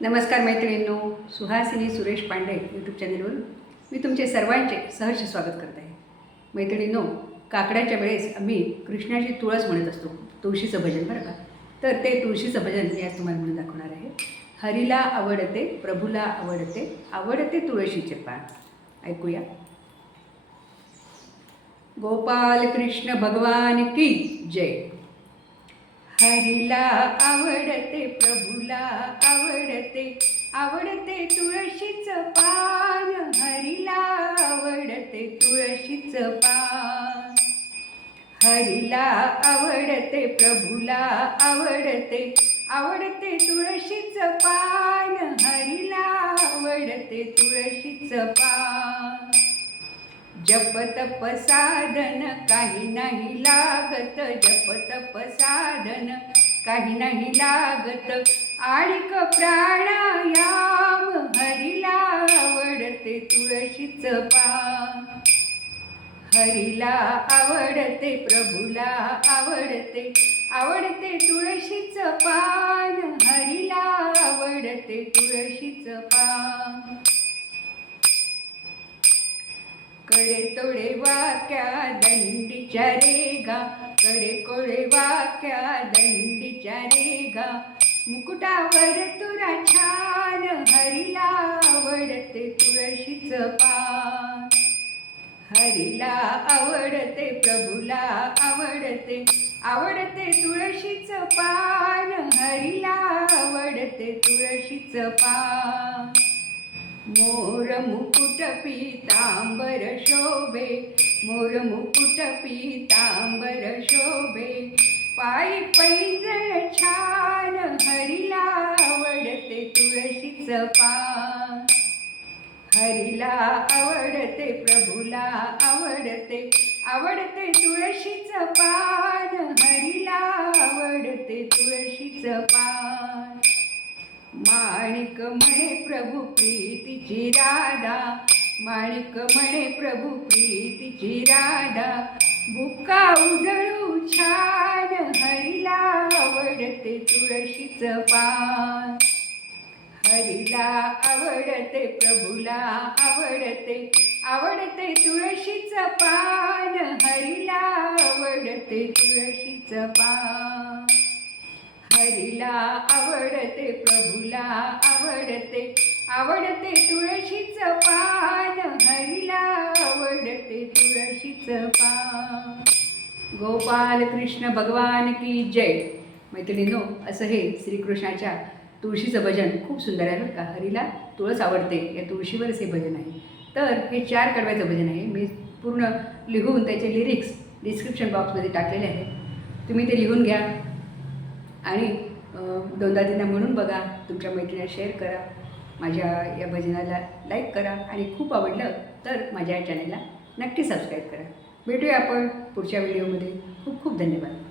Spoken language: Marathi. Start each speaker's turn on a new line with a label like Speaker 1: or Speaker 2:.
Speaker 1: नमस्कार मैत्रिणींनो सुहासिनी सुरेश पांडे यूट्यूब चॅनलवरून मी तुमचे सर्वांचे सहर्ष स्वागत करत आहे. मैत्रिणींनो काकड्याच्या वेळेस आम्ही कृष्णाची तुळस म्हणत असतो तुळशीचं भजन बरं का? तर ते तुळशीचं भजन मी आज तुम्हाला म्हणून दाखवणार आहे. हरीला आवडते प्रभूला आवडते आवडते तुळशीचे पान. ऐकूया. गोपाल कृष्ण भगवान की जय. हरीला आवडते प्रभूला आवडते आवडते तुळशीचं पान. हरीला आवडते तुळशीचं पान. हरीला आवडते प्रभूला आवडते आवडते तुळशीचं पान. हरीला आवडते तुळशीचं पान. जप तप साधन काही नाही लागत. जप तप साधन काही नाही लागत. आळिक प्राणायाम हरिला आवडते तुळशीचं पान. हरिला आवडते प्रभूला आवडते आवडते तुळशीचं पान. हरिला आवडते तुळशीचं पान. कडे तोडे वाक्या दंडीच्या रेगा? कडे कोळे वाक्या दंडीच्या रेगा? मुकुटावर तुरा छान हरीला आवडते तुळशीचं पान. हरीला आवडते प्रभूला आवडते आवडते तुळशीचं पान. हरीला आवडते तुळशीचं पान. मोर मुकुट पी पीतांबर शोभे मोर मुकुट पीतांबर शोभे. पायी पैंजण छान हरीला आवडते तुळशीचं पान. हरिला आवडते प्रभूला आवडते आवडते तुळशीचं पान. हरिला आवडते तुळशीचं पान. माणिक म्हणे प्रभू प्रीतीची राधा माणिक म्हणे प्रभू प्रीतीची राधा बुका उधळू छान हरीला आवडते तुळशीचं पान. हरीला आवडते प्रभूला आवडते आवडते तुळशीचं पान. हरीला आवडते तुळशीचं पान. हरीला आवडते प्रभूला आवडते आवडते तुळशी तुळशीचं गोपाल कृष्ण भगवान की जय। मैत्रिणींनो असं हे श्रीकृष्णाच्या तुळशीचं भजन खूप सुंदर आहे बरं का. हरीला तुळस आवडते या तुळशीवरच हे भजन आहे. तर हे चार कडव्याचं भजन आहे. मी पूर्ण लिहून त्याचे लिरिक्स डिस्क्रिप्शन बॉक्समध्ये टाकलेले आहेत. तुम्ही ते लिहून घ्या. आणि दोनदा दिना म्हणून बघा. तुमच्या मैत्रिणीला शेअर करा. माझ्या या भजनाला लाईक करा. आणि खूप आवडलं तर माझ्या या चॅनलला नक्की सबस्क्राईब करा. भेटूया आपण पुढच्या व्हिडिओमध्ये खूप खूप धन्यवाद.